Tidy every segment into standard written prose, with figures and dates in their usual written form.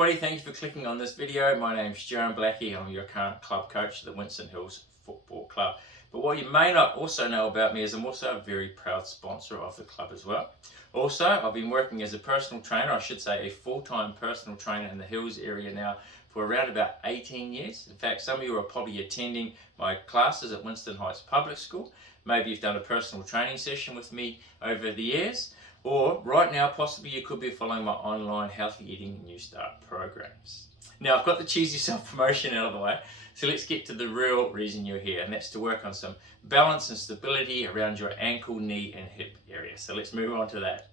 everybody, thank you for clicking on this video. My name's Jerome Blackie. I'm your current club coach at the Winston Hills Football Club. But what you may not also know about me is I'm also a very proud sponsor of the club as well. Also, I've been working as a personal trainer, I should say a full-time personal trainer in the Hills area now for around about 18 years. In fact, some of you are probably attending my classes at Winston Heights Public School. Maybe you've done a personal training session with me over the years. Or right now, possibly you could be following my online Healthy Eating New Start programs. Now, I've got the cheesy self-promotion out of the way, so let's get to the real reason you're here, and that's to work on some balance and stability around your ankle, knee, and hip area. So let's move on to that.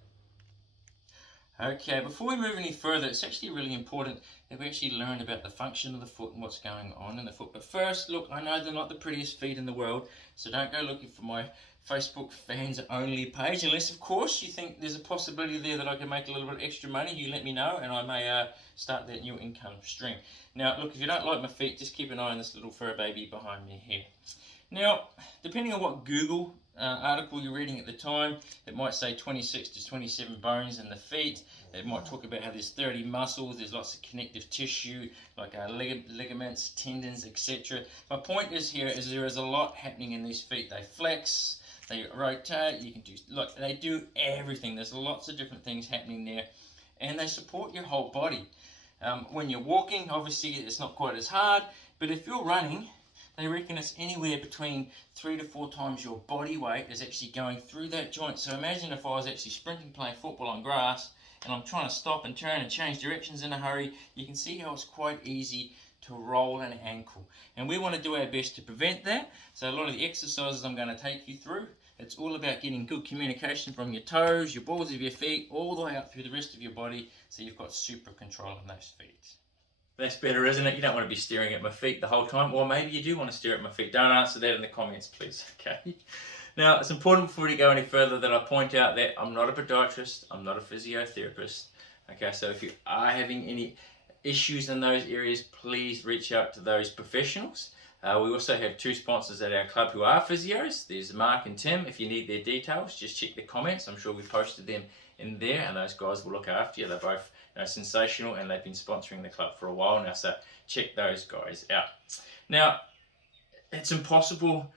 Okay, before we move any further, it's actually really important that we actually learn about the function of the foot and what's going on in the foot. But first, look, I know they're not the prettiest feet in the world, so don't go looking for my Facebook fans only page, unless of course you think there's a possibility there that I can make a little bit extra money. You let me know and I may start that new income stream. Now look, if you don't like my feet, just keep an eye on this little fur baby behind me here. Now, depending on what Google article you're reading at the time, it might say 26 to 27 bones in the feet. It might talk about how there's 30 muscles, there's lots of connective tissue like ligaments, tendons, etc. My point is here is there is a lot happening in these feet. They flex, they rotate, you can do, look, they do everything. There's lots of different things happening there, and they support your whole body. When you're walking, obviously it's not quite as hard, but if you're running, they reckon it's anywhere between 3 to 4 times your body weight is actually going through that joint. So imagine if I was actually sprinting, playing football on grass, and I'm trying to stop and turn and change directions in a hurry. You can see how it's quite easy to roll an ankle. And we want to do our best to prevent that. So a lot of the exercises I'm going to take you through, it's all about getting good communication from your toes, your balls of your feet, all the way up through the rest of your body, so you've got super control on those feet. That's better, isn't it? You don't want to be staring at my feet the whole time. Or maybe you do want to stare at my feet. Don't answer that in the comments, please. Okay. Now, it's important before we go any further that I point out that I'm not a podiatrist. I'm not a physiotherapist. Okay, so if you are having any issues in those areas, please reach out to those professionals. We also have 2 sponsors at our club who are physios. There's Mark and Tim. If you need their details, just check the comments. I'm sure we posted them in there, and those guys will look after you. They're both sensational, and they've been sponsoring the club for a while now, so check those guys out. Now, it's impossible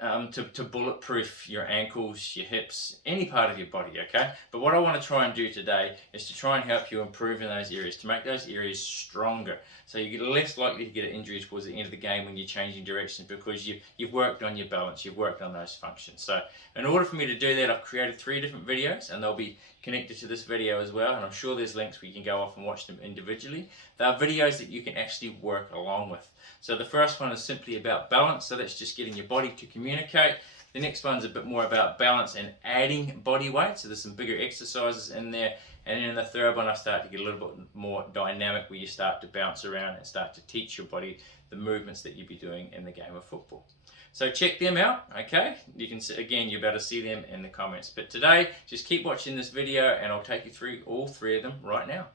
to bulletproof your ankles, your hips, any part of your body, okay? But what I want to try and do today is to try and help you improve in those areas, to make those areas stronger, so you're less likely to get an injury towards the end of the game when you're changing directions, because you've worked on your balance, you've worked on those functions. So in order for me to do that, I've created 3 different videos, and they'll be connected to this video as well, and I'm sure there's links where you can go off and watch them individually. They are videos that you can actually work along with. So the first one is simply about balance, so that's just getting your body to communicate. The next one's a bit more about balance and adding body weight, so there's some bigger exercises in there. And then in the third one, I start to get a little bit more dynamic, where you start to bounce around and start to teach your body the movements that you'd be doing in the game of football. So check them out, okay? You can see, again, you're about to see them in the comments. But today, just keep watching this video and I'll take you through all 3 of them right now.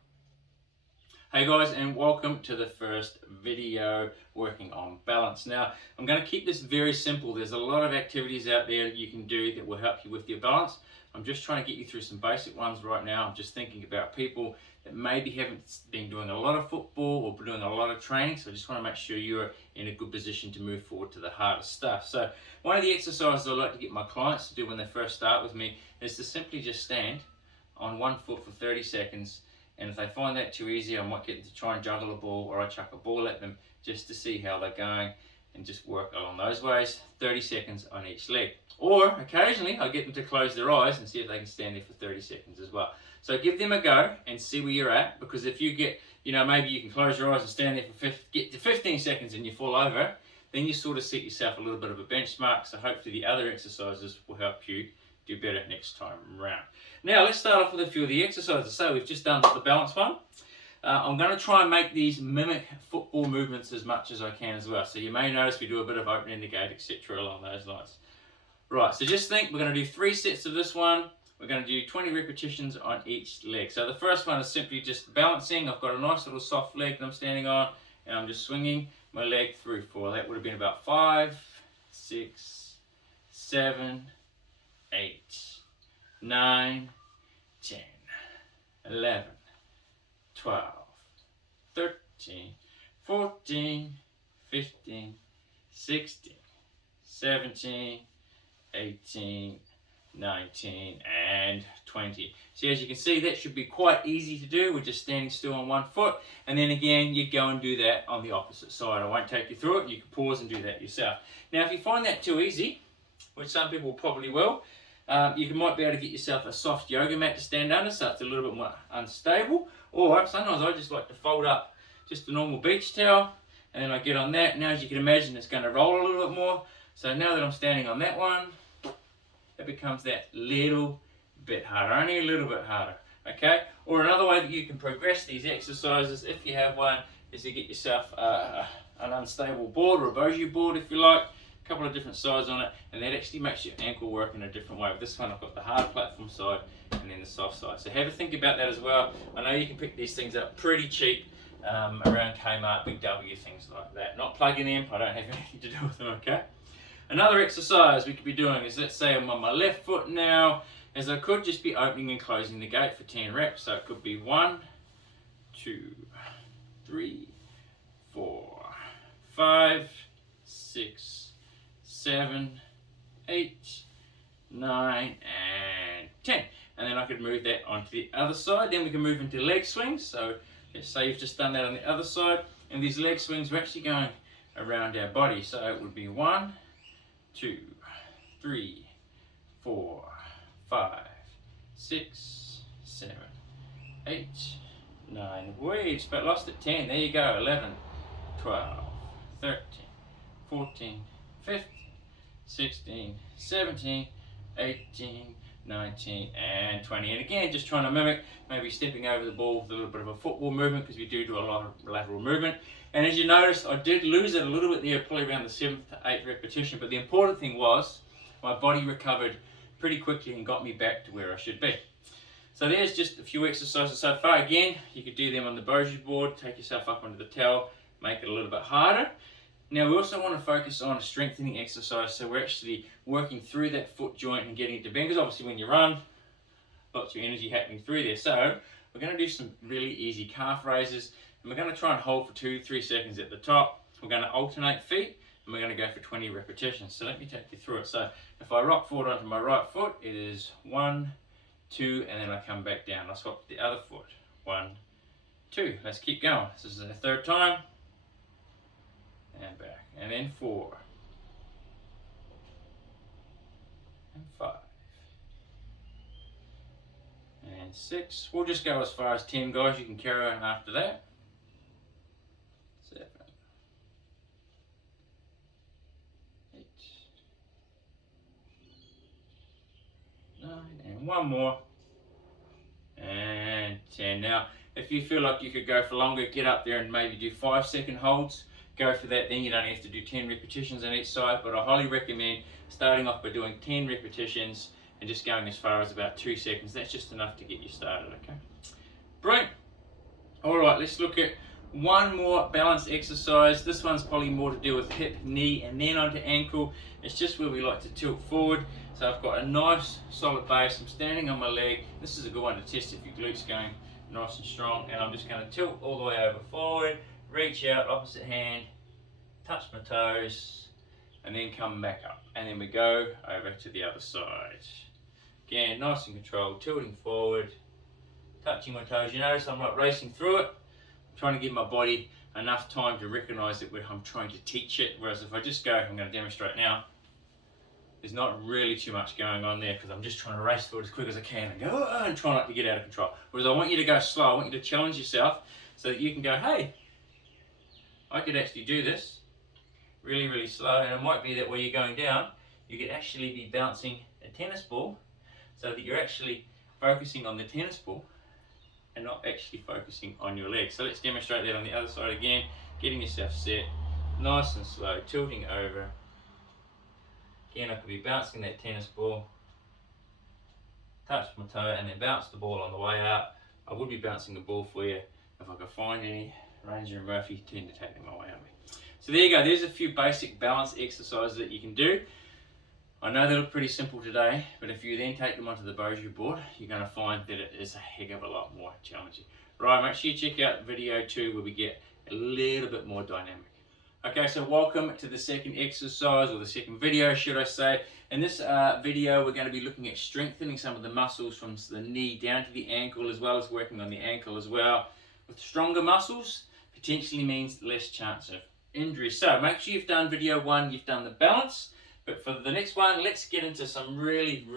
Hey guys, and welcome to the first video working on balance. Now, I'm going to keep this very simple. There's a lot of activities out there that you can do that will help you with your balance. I'm just trying to get you through some basic ones right now. I'm just thinking about people that maybe haven't been doing a lot of football or doing a lot of training, so I just want to make sure you're in a good position to move forward to the harder stuff. So one of the exercises I like to get my clients to do when they first start with me is to simply just stand on one foot for 30 seconds. And if they find that too easy, I might get them to try and juggle a ball, or I chuck a ball at them just to see how they're going, and just work along those ways, 30 seconds on each leg. Or occasionally I get them to close their eyes and see if they can stand there for 30 seconds as well. So give them a go and see where you're at, because if you get, maybe you can close your eyes and stand there for get to 15 seconds and you fall over, then you sort of set yourself a little bit of a benchmark. So hopefully the other exercises will help you do better next time around. Now let's start off with a few of the exercises. So we've just done the balance one. I'm going to try and make these mimic football movements as much as I can as well. So you may notice we do a bit of opening the gate, etc. along those lines. Right, so just think, we're going to do 3 sets of this one. We're going to do 20 repetitions on each leg. So the first one is simply just balancing. I've got a nice little soft leg that I'm standing on, and I'm just swinging my leg through for, that would have been about 5, 6, 7, 8, 9, 10, 11, 12, 13, 14, 15, 16, 17, 18, 19, and 20. So as you can see, that should be quite easy to do. We're just standing still on one foot, and then again you go and do that on the opposite side. I won't take you through it. You can pause and do that yourself. Now if you find that too easy, which some people probably will, you might be able to get yourself a soft yoga mat to stand under so it's a little bit more unstable. Or sometimes I just like to fold up just a normal beach towel, and then I get on that. Now as you can imagine, it's going to roll a little bit more. So now that I'm standing on that one, it becomes that little bit harder, only a little bit harder, okay? Or another way that you can progress these exercises, if you have one, is to get yourself an unstable board or a bogey board, if you like, a couple of different sides on it, and that actually makes your ankle work in a different way. With this one, I've got the hard platform side and then the soft side. So have a think about that as well. I know you can pick these things up pretty cheap around Kmart, Big W, things like that. Not plugging them, I don't have anything to do with them, okay? Another exercise we could be doing is, let's say I'm on my left foot now, as I could just be opening and closing the gate for 10 reps. So it could be 1, 2, 3, 4, 5, 6, 7, 8, 9, and 10. And then I could move that onto the other side. Then we can move into leg swings. So let's say you've just done that on the other side, and these leg swings are actually going around our body. So it would be 1, 2, 3, 4, 5, 6, 7, 8, 9. We just about lost it. 10. There you go. 11, 12, 13, 14, 15, 16, 17, 18, 19, and 20. And again, just trying to mimic maybe stepping over the ball with a little bit of a football movement, because we do a lot of lateral movement. And as you notice, I did lose it a little bit there, probably around the 7th to 8th repetition, but the important thing was my body recovered pretty quickly and got me back to where I should be. So there's just a few exercises so far. Again, you could do them on the bogey board, take yourself up onto the towel, make it a little bit harder. Now we also want to focus on a strengthening exercise, so we're actually working through that foot joint and getting it to bend, because obviously when you run, lots of energy happening through there. So we're going to do some really easy calf raises, and we're going to try and hold for 2-3 seconds at the top. We're going to alternate feet, and we're going to go for 20 repetitions. So let me take you through it. So if I rock forward onto my right foot, it is 1, 2, and then I come back down. I swap to the other foot. 1, 2. Let's keep going. This is the third time. And back. And then 4. And 5. And 6. We'll just go as far as 10, guys. You can carry on after that. 7. 8. 9. And one more. And 10. Now, if you feel like you could go for longer, get up there and maybe do 5-second holds. Go for that. Then you don't have to do 10 repetitions on each side, but I highly recommend starting off by doing 10 repetitions and just going as far as about 2 seconds. That's just enough to get you started, okay? Brilliant. All right, let's look at one more balance exercise. This one's probably more to do with hip, knee, and then onto ankle. It's just where we like to tilt forward. So I've got a nice solid base. I'm standing on my leg. This is a good one to test if your glutes going nice and strong. And I'm just going to tilt all the way over forward, reach out, opposite hand, touch my toes, and then come back up. And then we go over to the other side. Again, nice and controlled, tilting forward, touching my toes. You notice I'm not racing through it. I'm trying to give my body enough time to recognize that I'm trying to teach it. Whereas if I just go, I'm going to demonstrate now, there's not really too much going on there, because I'm just trying to race through it as quick as I can and go and try not to get out of control. Whereas I want you to go slow. I want you to challenge yourself so that you can go, hey, I could actually do this really, really slow. And it might be that where you're going down, you could actually be bouncing a tennis ball, so that you're actually focusing on the tennis ball and not actually focusing on your legs. So let's demonstrate that on the other side again. Getting yourself set, nice and slow, tilting over. Again, I could be bouncing that tennis ball, touch my toe, and then bounce the ball on the way out. I would be bouncing the ball for you. If I could find any, Ranger and Murphy tend to take them away on me. So there you go. There's a few basic balance exercises that you can do. I know they look pretty simple today, but if you then take them onto the Boju board, you're going to find that it is a heck of a lot more challenging. Right, make sure you check out video 2 where we get a little bit more dynamic. Okay, so welcome to the second exercise, or the second video, should I say. In this video, we're going to be looking at strengthening some of the muscles from the knee down to the ankle, as well as working on the ankle as well. With stronger muscles, potentially means less chance of injury. So make sure you've done video 1, you've done the balance. But for the next one, let's get into some really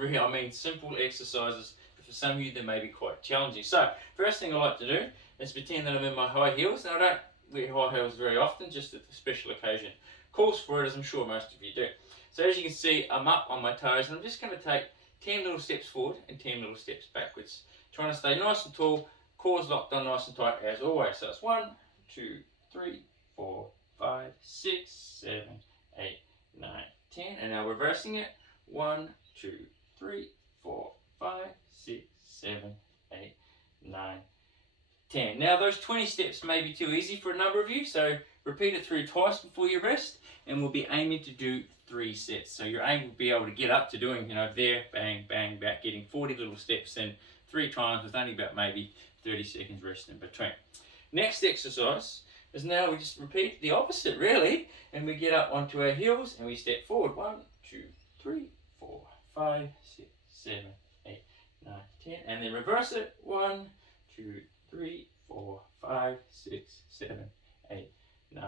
simple exercises. But for some of you, they may be quite challenging. So, first thing I like to do is pretend that I'm in my high heels. Now, I don't wear high heels very often, just at the special occasion calls for it, as I'm sure most of you do. So, as you can see, I'm up on my toes, and I'm just going to take 10 little steps forward and 10 little steps backwards. Trying to stay nice and tall, cores locked on nice and tight as always. So, it's 1, 2, 3, 4, 5, 6, 7, 8, 9, 10, and now reversing it. 1, 2, 3, 4, 5, 6, 7, 8, 9, 10. Now those 20 steps may be too easy for a number of you, so repeat it through twice before you rest, and we'll be aiming to do 3 sets. So your aim will be able to get up to doing, there, bang, bang, back, getting 40 little steps in 3 times with only about maybe 30 seconds rest in between. Next exercise is now we just repeat the opposite really, and we get up onto our heels and we step forward. 1, 2, 3, 4, 5, 6, 7, 8, 9, 10, and then reverse it. 1, 2, 3, 4, 5, 6, 7, 8, 9,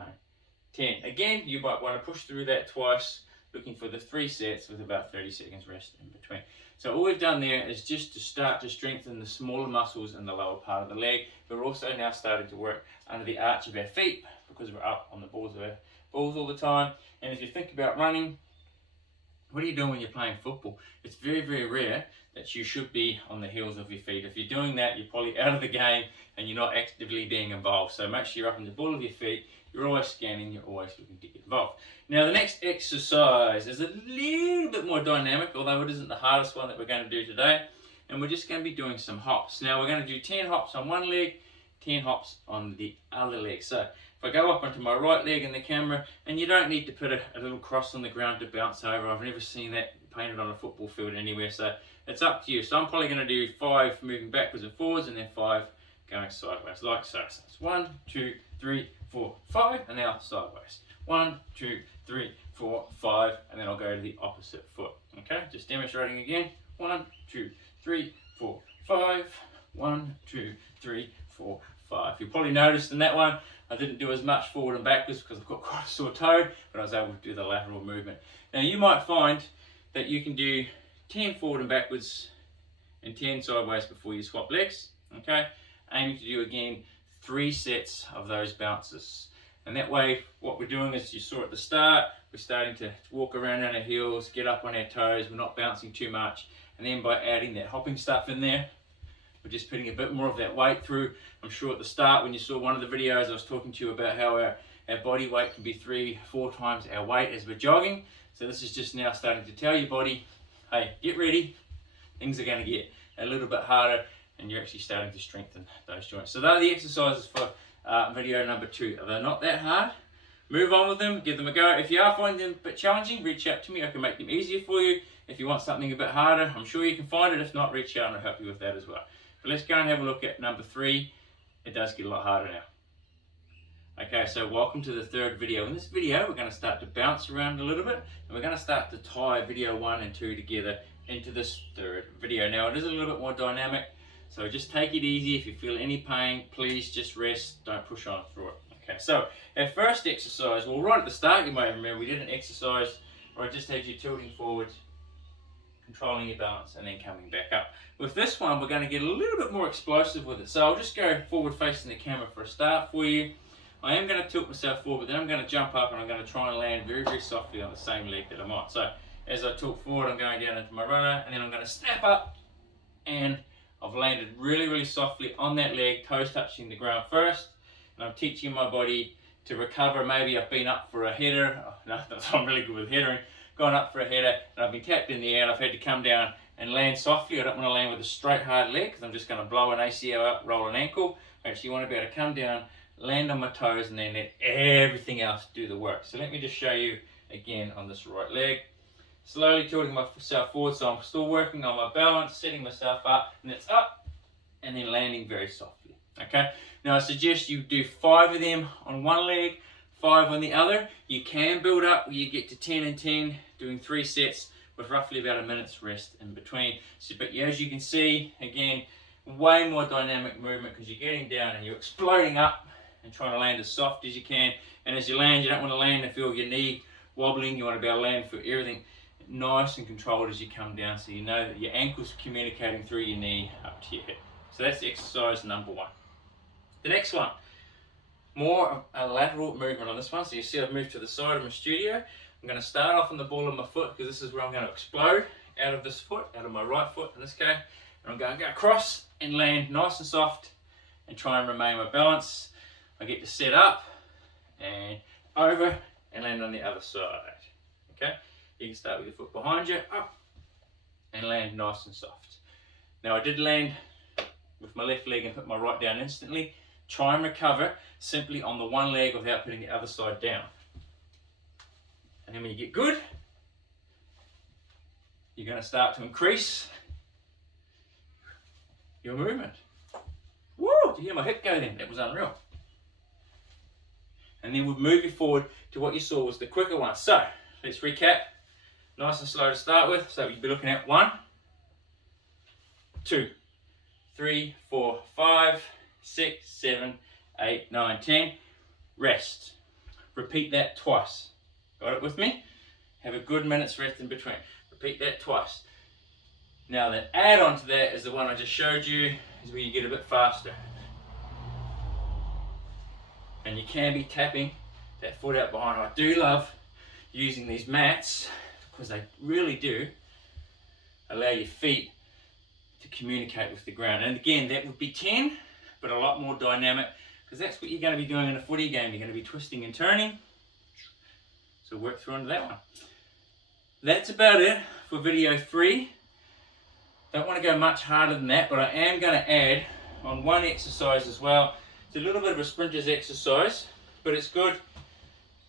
10. Again, you might want to push through that twice, looking for the 3 sets with about 30 seconds rest in between. So all we've done there is just to start to strengthen the smaller muscles in the lower part of the leg, but we're also now starting to work under the arch of our feet because we're up on the balls of our balls all the time. And if you think about running, what are you doing when you're playing football? It's very, very rare that you should be on the heels of your feet. If you're doing that, you're probably out of the game and you're not actively being involved. So make sure you're up on the ball of your feet. You're always scanning, you're always looking to get involved. Now the next exercise is a little bit more dynamic, although it isn't the hardest one that we're going to do today. And we're just going to be doing some hops. Now we're going to do 10 hops on one leg, 10 hops on the other leg. So if I go up onto my right leg in the camera, and you don't need to put a little cross on the ground to bounce over. I've never seen that painted on a football field anywhere, so it's up to you. So I'm probably going to do 5 moving backwards and forwards, and then 5 going sideways, like so. So it's 1, 2, 3, 4, 5, and now sideways. 1, 2, 3, 4, 5, and then I'll go to the opposite foot. Okay, just demonstrating again. 1, 2, 3, 4, 5. 1, 2, 3, 4, 5. You probably noticed in that one I didn't do as much forward and backwards because I've got quite a sore toe, but I was able to do the lateral movement. Now you might find that you can do 10 forward and backwards and 10 sideways before you swap legs. Okay, aiming to do again 3 sets of those bounces. And that way, what we're doing is, you saw at the start, we're starting to walk around on our heels, get up on our toes, we're not bouncing too much. And then by adding that hopping stuff in there, we're just putting a bit more of that weight through. I'm sure at the start, when you saw one of the videos, I was talking to you about how our body weight can be 3-4 times our weight as we're jogging. So this is just now starting to tell your body, hey, get ready, things are going to get a little bit harder, and you're actually starting to strengthen those joints. So those are the exercises for video number 2. If they're not that hard, move on with them, give them a go. If you are finding them a bit challenging, reach out to me. I can make them easier for you. If you want something a bit harder, I'm sure you can find it. If not, reach out and I'll help you with that as well. But let's go and have a look at number 3. It does get a lot harder now. Okay, so welcome to the 3rd video. In this video, we're going to start to bounce around a little bit, and we're going to start to tie video 1 and 2 together into this 3rd video. Now, it is a little bit more dynamic, so just take it easy. If you feel any pain, please just rest. Don't push on through it. Okay, so our first exercise, well, right at the start, you may remember, we did an exercise where I just had you tilting forward, controlling your balance, and then coming back up. With this one, we're going to get a little bit more explosive with it. So I'll just go forward facing the camera for a start for you. I am going to tilt myself forward, but then I'm going to jump up and I'm going to try and land very, very softly on the same leg that I'm on. So as I tilt forward, I'm going down into my runner, and then I'm going to snap up, and I've landed really, really softly on that leg, toes touching the ground first, and I'm teaching my body to recover. Maybe I've been up for a header. Oh, no, I'm really good with headering. Gone up for a header, and I've been tapped in the air, and I've had to come down and land softly. I don't want to land with a straight, hard leg, because I'm just going to blow an ACL up, roll an ankle. I actually want to be able to come down, land on my toes, and then let everything else do the work. So let me just show you again on this right leg. slowly tilting myself forward, so I'm still working on my balance, setting myself up, and it's up, and then landing very softly. Okay, now I suggest you do 5 of them on one leg, 5 on the other. You can build up where you get to 10 and 10, doing 3 sets with roughly about a minute's rest in between. So, but as you can see, again, way more dynamic movement because you're getting down and you're exploding up and trying to land as soft as you can. And as you land, you don't want to land and feel your knee wobbling. You want to be able to land for everything nice and controlled as you come down, so you know that your ankle's communicating through your knee up to your hip. So that's exercise number 1. The next one, more of a lateral movement on this one. So you see I've moved to the side of my studio. I'm going to start off on the ball of my foot because this is where I'm going to explode out of this foot, out of my right foot in this case. And I'm going to go across and land nice and soft and try and remain my balance. I get to set up and over and land on the other side. Okay, you can start with your foot behind you, up, and land nice and soft. Now I did land with my left leg and put my right down instantly. Try and recover simply on the one leg without putting the other side down. And then when you get good, you're going to start to increase your movement. Woo! Did you hear my hip go then? That was unreal. And then we'll move you forward to what you saw was the quicker one. So, let's recap. Nice and slow to start with. So you'll be looking at 1, 2, 3, 4, 5, 6, 7, 8, 9, 10. Rest. Repeat that twice. Got it with me? Have a good minute's rest in between. Repeat that twice. Now the add-on to that is the one I just showed you, is where you get a bit faster. And you can be tapping that foot out behind. I do love using these mats because they really do allow your feet to communicate with the ground. And again, that would be 10, but a lot more dynamic because that's what you're going to be doing in a footy game. You're going to be twisting and turning. So work through onto that one. That's about it for video 3. Don't want to go much harder than that, but I am going to add on one exercise as well. It's a little bit of a sprinter's exercise, but it's good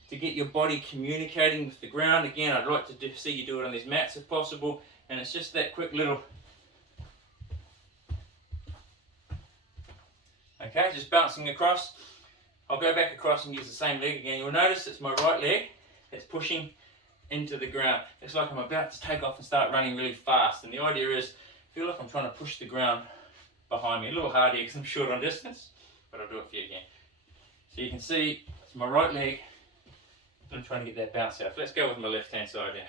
to get your body communicating with the ground. Again, I'd like to see you do it on these mats if possible, and it's just that quick little, okay, just bouncing across. I'll go back across and use the same leg again. You'll notice it's my right leg that's pushing into the ground. It's like I'm about to take off and start running really fast, and the idea is, I feel like I'm trying to push the ground behind me. A little hard here because I'm short on distance, but I'll do it for you again. So you can see it's my right leg. I'm trying to get that bounce out. Let's go with my left hand side here.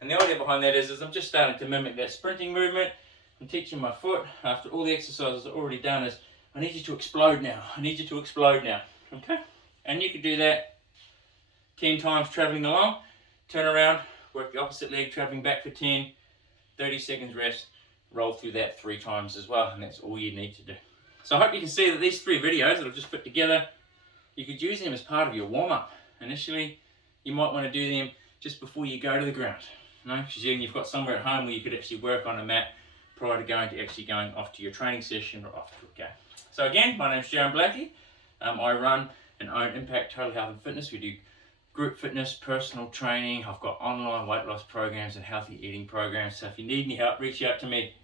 And the idea behind that is I'm just starting to mimic that sprinting movement. I'm teaching my foot, after all the exercises I've already done, is I need you to explode now. I need you to explode now. Okay? And you could do that 10 times traveling along, turn around, work the opposite leg, traveling back for 10, 30 seconds rest, roll through that 3 times as well, and that's all you need to do. So I hope you can see that these 3 videos that I've just put together, you could use them as part of your warm-up. Initially, you might want to do them just before you go to the ground. Because then you've got somewhere at home where you could actually work on a mat prior to going off to your training session or off to a game. So again, my name's Jaron Blackie. I run and own Impact Total Health and Fitness. We do group fitness, personal training. I've got online weight loss programs and healthy eating programs. So if you need any help, reach out to me.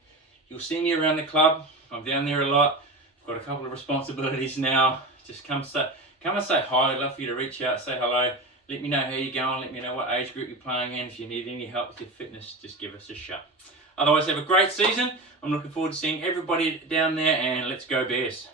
You'll see me around the club. I'm down there a lot. I've got a couple of responsibilities now. Just come and say hi. I'd love for you to reach out, say hello. Let me know how you're going. Let me know what age group you're playing in. If you need any help with your fitness, just give us a shout. Otherwise, have a great season. I'm looking forward to seeing everybody down there, and let's go Bears.